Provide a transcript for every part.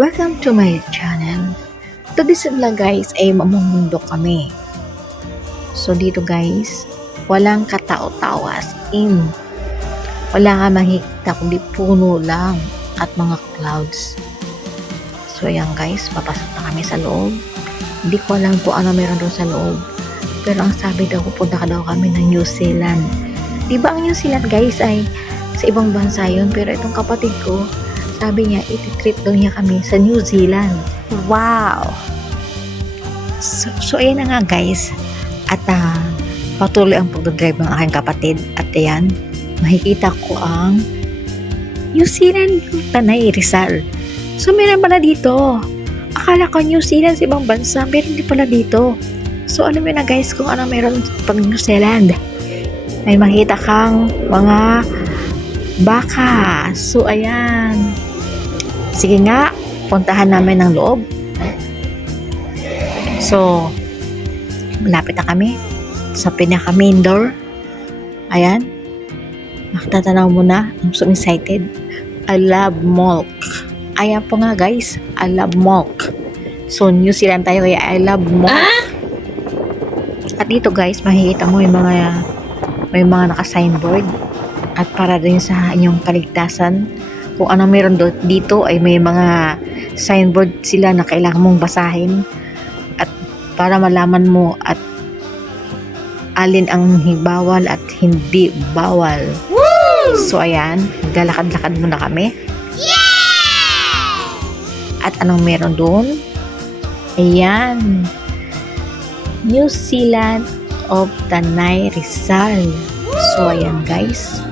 Welcome to my channel. Today's vlog guys ay mamumundo kami. So dito guys, walang katao-tao as in. Wala ka makikita kundi puno lang at mga clouds. So ayan guys, papasok na kami sa loob. Hindi ko alam kung ano meron doon sa loob. Pero ang sabi daw, pupunta ka daw kami ng New Zealand. Di ba ang New Zealand guys ay sa ibang bansa yun? Pero itong kapatid ko, sabi niya, iti-treat daw niya kami sa New Zealand. Wow! So, so ayan na nga guys. At ah, patuloy ang pagdadrive ng aking kapatid. At ayan, makikita ko ang New Zealand Tanay Rizal. So meron pala dito. Akala ko New Zealand sa ibang bansa, pero hindi pala dito. So alam mo na guys kung ano meron pag New Zealand. May makita kang mga baka. So ayan. Sige nga, puntahan namin ng loob. So, malapit na kami sa pinaka main door. Ayan. Makatatanaw mo na. I'm so excited. I love milk. Ayan po nga guys. I love milk. So, New Zealand tayo kaya I love milk. At dito guys, makikita mo yung mga may mga naka-signboard at para din sa inyong kaligtasan kung ano meron do, dito ay may mga signboard sila na kailangan mong basahin at para malaman mo at alin ang bawal at hindi bawal. So ayan, galakad-lakad muna kami. At anong meron doon? Ayan. New Zealand of Tanay Rizal. So ayan guys.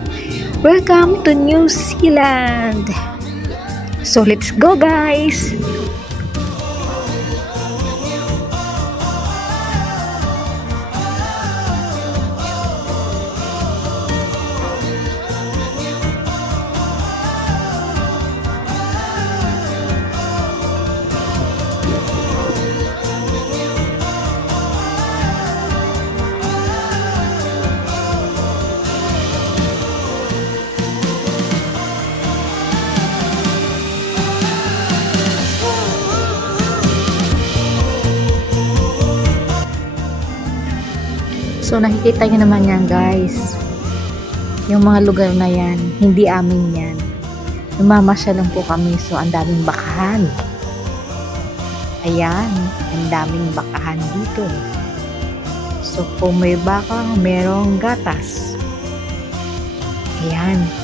Welcome to New Zealand. So let's go guys. So nakikita nyo naman yan guys. Yung mga lugar na yan, hindi amin yan. Numamasya lang po kami so ang daming bakahan. Ayan, ang daming bakahan dito. So kung may baka, merong gatas. Ayan.